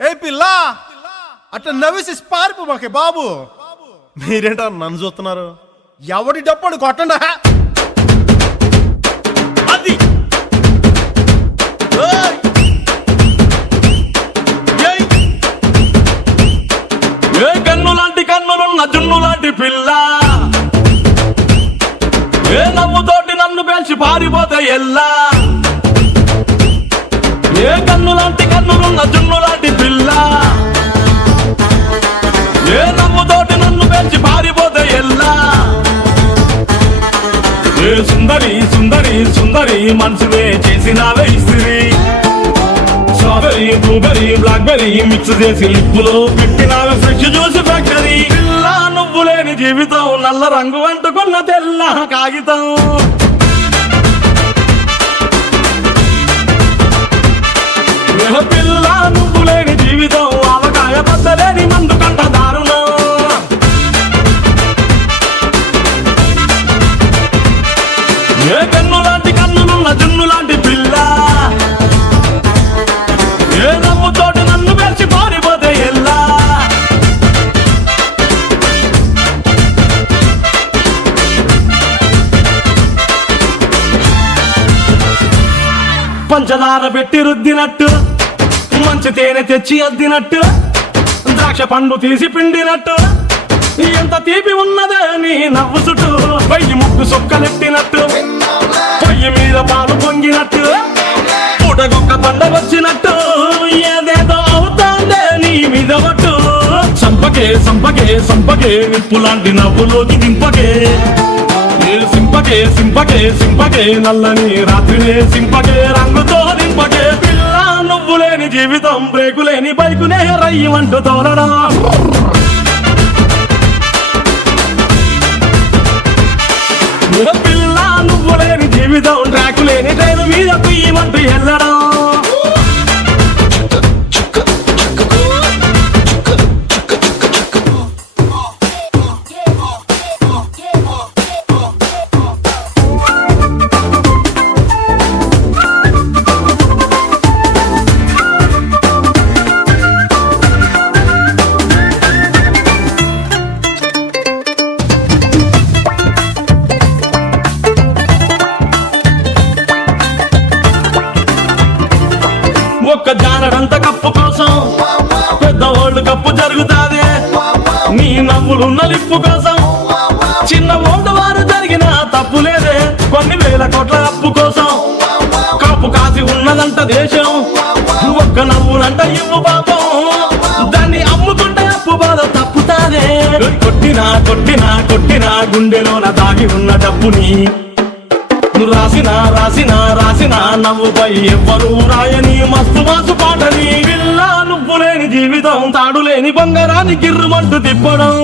ఏ పిల్ల అట్లా నవ్వేసి పారిపో మాకే బాబు. మీరేంటో నన్ను చూస్తున్నారు? ఎవడి డప్పుడు కొట్టండా అది ఏ కన్ను లాంటి కన్నులున్న జున్ను లాంటి పిల్ల, ఏ నవ్వుతోటి నన్ను పేల్చి పారిపోతే ఎల్లా. ఏ కన్ను లాంటి కన్నులున్న జున్ను లాంటి పిల్ల, ఏ నవ్వుతోటి నన్ను పేల్చి పారిపోతే ఎల్లా. ఏ సుందరి సుందరి సుందరి మనసువే చేసినావే ఇస్త్రీ, స్ట్రాబెరీ బ్లూబెరీ బ్లాక్బెరీ మిక్స్ చేసి లిప్పులో పెట్టినావే ఫ్రెష్ జ్యూస్ ఫ్యాక్టరీ. పిల్ల నువ్వు లేని జీవితం నల్ల రంగు అంటుకున్న తెల్ల కాగితం. పిల్ల నువ్వు లేని జీవితం ఆవకాయ బద్దలేని మందు కంట దారుణం. ఏ కన్ను లాంటి కన్నులున్న జున్ను లాంటి పిల్ల, ఏ నవ్వుతోటి నన్ను పేర్చి పారిపోతే ఎల్లా. పంచదార పెట్టి రుద్దినట్టు, మంచి తేనె తెచ్చి అద్దినట్టు, ద్రాక్ష పండు తీసి పిండినట్టు, ఎంత తీపి ఉన్నదే నీ నవ్వు చుట్టూ. వెయ్యి ముగ్గు సొక్కలెట్టినట్టు, పొయ్యి మీద పాలు పొంగినట్టు, పూటకొక్క పండగ వచ్చినట్టు, ఏదేదో అవుతాందే నీ మీద ఒట్టు. సంపకే సంపకే సంపకే నిప్పు లాంటి నవ్వులోకి దింపకే. సింపకే సింపకే సింపకే నల్లని రాత్రినే సింపకే రంగుతో దింపకే. పిల్ల నువ్వు లేని జీవితం బ్రేకు లేని బైకునే రయ్యమంటూ తోలడం. పిల్ల నువ్వు లేని జీవితం ట్రాకు లేని ట్రైన్ మీద కుయ్యమంటూ వెళ్ళడం. ఒక్క జానడంత కప్పు కోసం పెద్ద ఓల్డ్ కప్పు జరుగుతాది. నీ నవ్వులున్న లిప్పు కోసం చిన్న ఓల్డ్ వారు జరిగిన తప్పు లేదే. కొన్ని వేల కోట్ల అప్పు కోసం కాపు కాసి ఉన్నదంట దేశం. ఒక్క నవ్వులంట ఇవ్వు పాపం, దాన్ని అమ్ముకుంటే అప్పు బాధ తప్పుతాదే. కొట్టినా కొట్టినా కొట్టినా గుండెలోన దాగి ఉన్న డబ్బుని రాసిన రాసిన రాసిన నవ్వుపై ఎవ్వరూ రాయని మస్తు మాసు పాటని. పిల్ల నువ్వు లేని జీవితం తాడు లేని బంగారాన్ని గిర్రుమంటూ తిప్పడం.